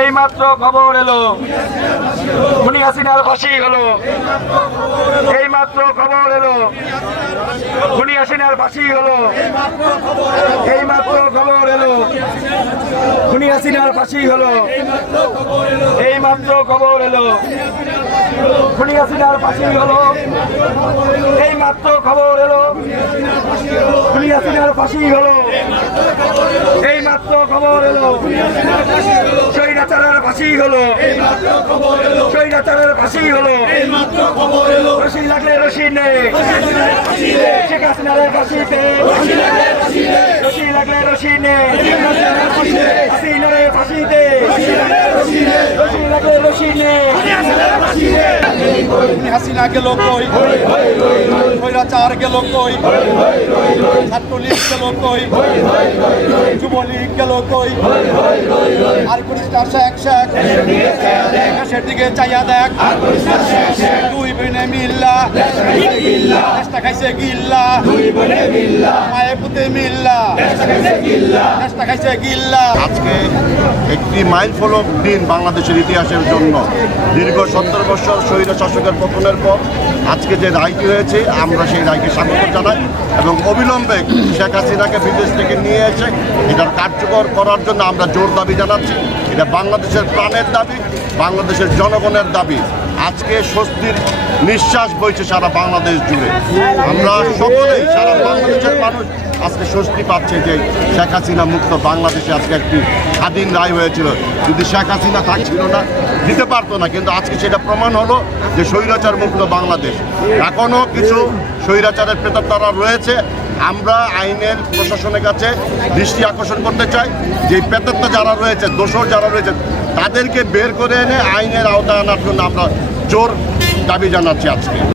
এই মাত্র খবর এলো খুনি হাসিনার ফাঁসি হলো। এই মাত্র খবর এলো খুনি হাসিনার ফাঁসি হলো। এই মাত্র খবর এলো খুনি হাসিনার ফাঁসি হলো। এই মাত্র খবর এলো খুনি হাসিনার ফাঁসি হলো। এই মাত্র খবর এলো খুনি হাসিনার ফাঁসি হলো। এই মাত্র খবর এলো স্বৈরাচারের ফাঁসি হলো। স্বৈরাচারের ফাঁসি হলো। রশি লাগলে রশি নেই শেখ হাসিনার ফাঁসিতে। রশি লাগলে রশি নেই হাসিনার ফাঁসিতে। রশি লাগলে রশি নেই। হাসিনা গেল কই, স্বৈরাচার গেল কই, ছাত্রলীগ গেল কই, যুবলীগ গেল কই, আর পুলিশটা শেখ শেখ দেশের দিকে চাইয়া দেখ। দুই বোনে মিল্লা দেশটা খাইছে গিল্লা, মায়ে পুতে মিল্লা দেশটা খাইছে গিল্লা। আজকে একটি মাইল ফলক দিন বাংলাদেশের ইতিহাসের জন্য। দীর্ঘ 17 বছর স্বৈর শাসকের পতনের পর আজকে যে রায়টি হয়েছে, আমরা সেই রায়কে স্বাগত জানাই এবং অবিলম্বে শেখ হাসিনাকে বিদেশ থেকে নিয়ে এসে এটার কার্যকর করার জন্য আমরা জোর দাবি জানাচ্ছি। এটা বাংলাদেশের প্রাণের দাবি, বাংলাদেশের জনগণের দাবি। আজকে স্বস্তির নিঃশ্বাস বইছে সারা বাংলাদেশ জুড়ে। আমরা সকলেই, সারা বাংলাদেশের মানুষ আজকে স্বস্তি পাচ্ছে যে শেখ হাসিনা মুক্ত বাংলাদেশে আজকে একটি স্বাধীন রায় হয়েছিল। যদি শেখ হাসিনা থাকছিল না, দিতে পারতো না, কিন্তু আজকে সেটা প্রমাণ হলো যে স্বৈরাচার মুক্ত বাংলাদেশ। এখনও কিছু স্বৈরাচারের প্রেতাত্মারা রয়েছে। আমরা আইনের প্রশাসনের কাছে দৃষ্টি আকর্ষণ করতে চাই যে প্রেতাত্মা যারা রয়েছে, দোষর যারা রয়েছে, তাদেরকে বের করে এনে আইনের আওতায় আনার জন্য আমরা জোর দাবি জানাচ্ছি আজকে।